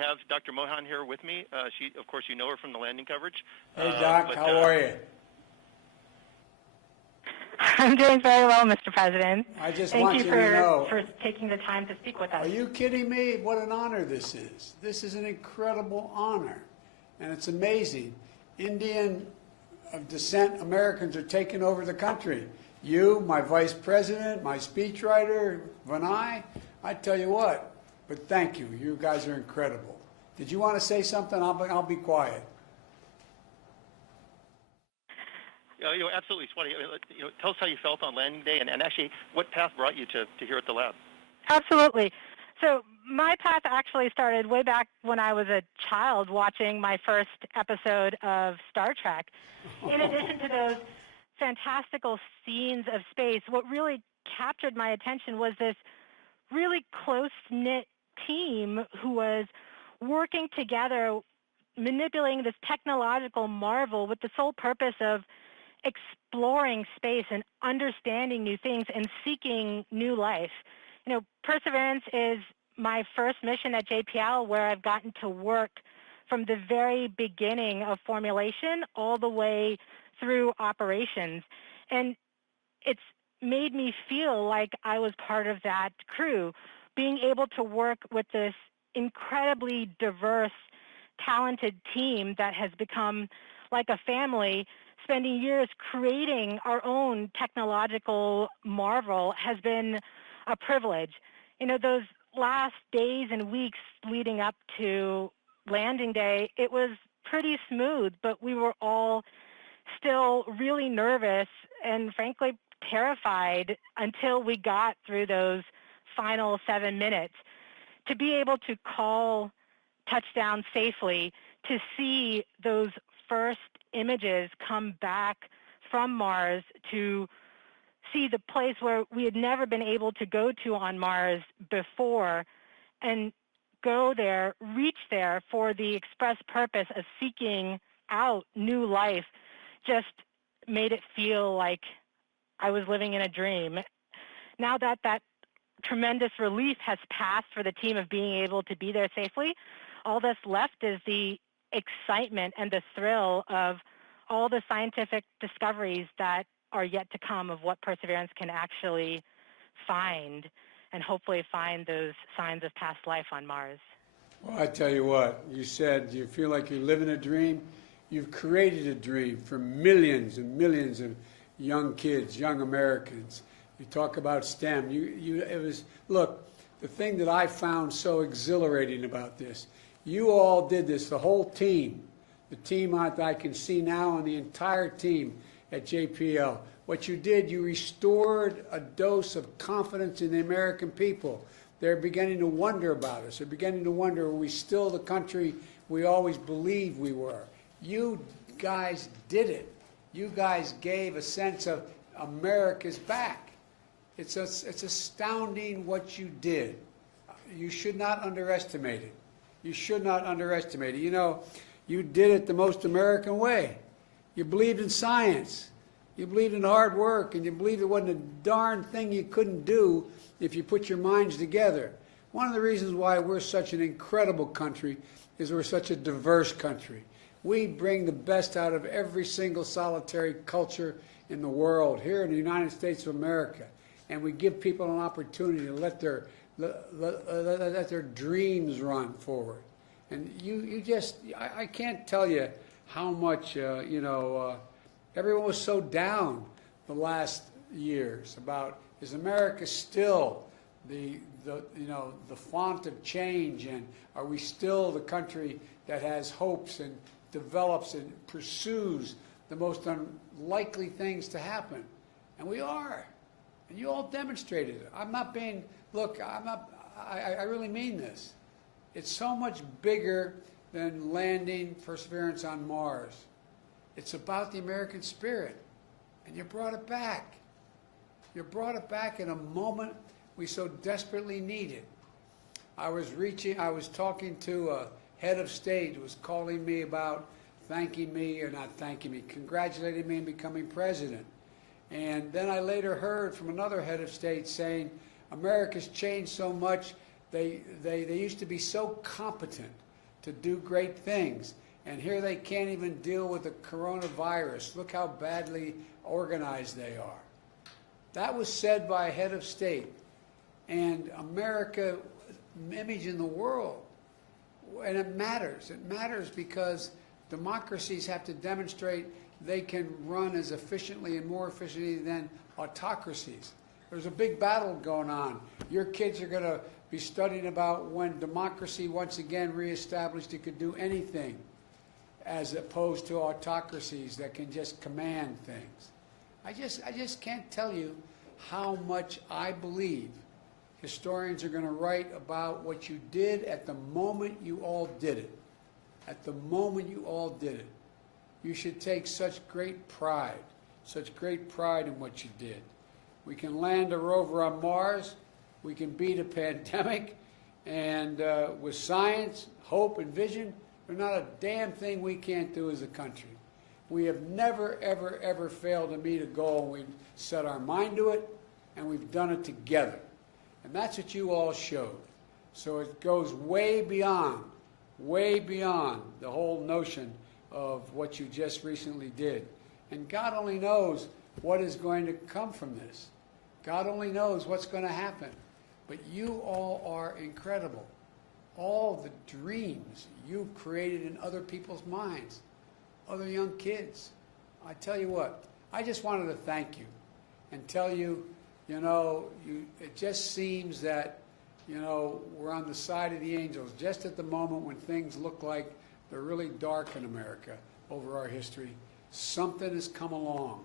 have Dr. Mohan here with me. She, of course, you know her from the landing coverage. Hey, Doc, how are you? I'm doing very well, Mr. President. I just Thank want you you to know. for taking the time to speak with us. Are you kidding me? What an honor this is. This is an incredible honor. And it's amazing. Indian of descent Americans are taking over the country. You, my vice president, my speechwriter, Vinay, I tell you what, but thank you. You guys are incredible. Did you want to say something? I'll be quiet. Absolutely, Swati. Tell us how you felt on landing day, and actually what path brought you to here at the lab. Absolutely. So my path actually started way back when I was a child watching my first episode of Star Trek. In addition to those fantastical scenes of space, what really captured my attention was this really close-knit team who was working together, manipulating this technological marvel with the sole purpose of exploring space and understanding new things and seeking new life. Perseverance is my first mission at JPL, where I've gotten to work from the very beginning of formulation all the way through operations. And it's made me feel like I was part of that crew, being able to work with this incredibly diverse, talented team that has become like a family. Spending years creating our own technological marvel has been a privilege. Those last days and weeks leading up to landing day, it was pretty smooth, but we were all still really nervous and frankly terrified until we got through those final 7 minutes. To be able to call touchdown safely, to see those first images come back from Mars, to see the place where we had never been able to go to on Mars before, and go there, reach there for the express purpose of seeking out new life, just made it feel like I was living in a dream. Now that that tremendous relief has passed for the team of being able to be there safely, all that's left is the excitement and the thrill of all the scientific discoveries that are yet to come of what Perseverance can actually find, and hopefully find those signs of past life on Mars. Well, I tell you what, you said you feel like you're living a dream. You've created a dream for millions and millions of young kids, young Americans. You talk about STEM. Look, the thing that I found so exhilarating about this, you all did this, the whole team, the team I can see now and the entire team at JPL. What you did, you restored a dose of confidence in the American people. They're beginning to wonder about us. They're beginning to wonder, are we still the country we always believed we were? You guys did it. You guys gave a sense of America's back. It's astounding what you did. You should not underestimate it. You should not underestimate it. You did it the most American way. You believed in science. You believed in hard work, and you believed there wasn't a darn thing you couldn't do if you put your minds together. One of the reasons why we're such an incredible country is we're such a diverse country. We bring the best out of every single solitary culture in the world, here in the United States of America. And we give people an opportunity to let their dreams run forward. And I can't tell you how much, everyone was so down the last years about, is America still the font of change, and are we still the country that has hopes and develops and pursues the most unlikely things to happen? And we are. And you all demonstrated it. I really mean this. It's so much bigger than landing Perseverance on Mars. It's about the American spirit. And you brought it back. You brought it back in a moment we so desperately needed. I was talking to a head of state who was calling me about congratulating me in becoming president. And then I later heard from another head of state saying, America's changed so much, they used to be so competent. to do great things. And here they can't even deal with the coronavirus. Look how badly organized they are. That was said by a head of state. And America, image in the world. And it matters. It matters because democracies have to demonstrate they can run as efficiently and more efficiently than autocracies. There's a big battle going on. Your kids are going to be studying about when democracy once again reestablished it could do anything, as opposed to autocracies that can just command things. I just can't tell you how much I believe historians are going to write about what you did at the moment you all did it. At the moment you all did it. You should take such great pride in what you did. We can land a rover on Mars. We can beat a pandemic. And with science, hope, and vision, there's not a damn thing we can't do as a country. We have never, ever, ever failed to meet a goal. We've set our mind to it, and we've done it together. And that's what you all showed. So it goes way beyond the whole notion of what you just recently did. And God only knows what is going to come from this. God only knows what's going to happen. But you all are incredible. All the dreams you've created in other people's minds, other young kids. I tell you what, I just wanted to thank you and tell you, it just seems that, we're on the side of the angels just at the moment when things look like they're really dark in America over our history. Something has come along.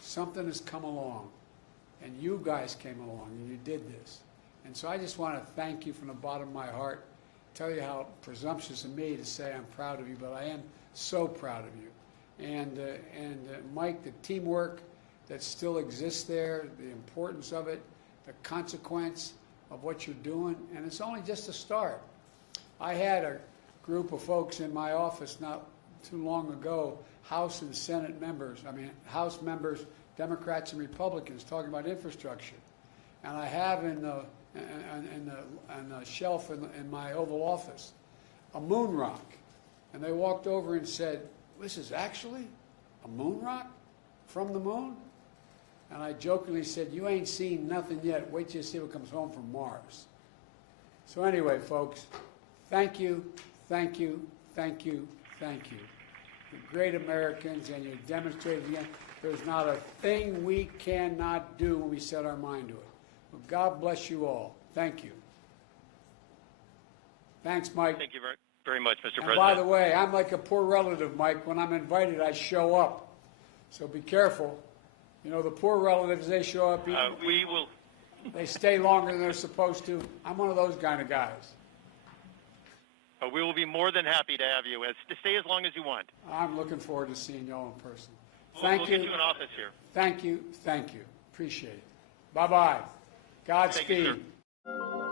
Something has come along. And you guys came along and you did this. And so I just want to thank you from the bottom of my heart, tell you how presumptuous of me to say I'm proud of you, but I am so proud of you. And Mike, the teamwork that still exists there, the importance of it, the consequence of what you're doing, and it's only just a start. I had a group of folks in my office not too long ago, House and Senate members, House members, Democrats and Republicans, talking about infrastructure. And I have in the shelf in my Oval Office a moon rock. And they walked over and said, "This is actually a moon rock from the moon?" And I jokingly said, "You ain't seen nothing yet. Wait till you see what comes home from Mars." So anyway, folks, thank you, thank you, thank you, thank you. You're great Americans, and you demonstrated again there's not a thing we cannot do when we set our mind to it. Well, God bless you all. Thank you. Thanks, Mike. Thank you very, very much, Mr. President. And by the way, I'm like a poor relative, Mike. When I'm invited, I show up. So be careful. The poor relatives, they show up. We will. They stay longer than they're supposed to. I'm one of those kind of guys. We will be more than happy to have you. To stay as long as you want. I'm looking forward to seeing y'all in person. We'll get you an office here. Thank you. Thank you. Appreciate it. Bye-bye. Godspeed. Thank you, sir.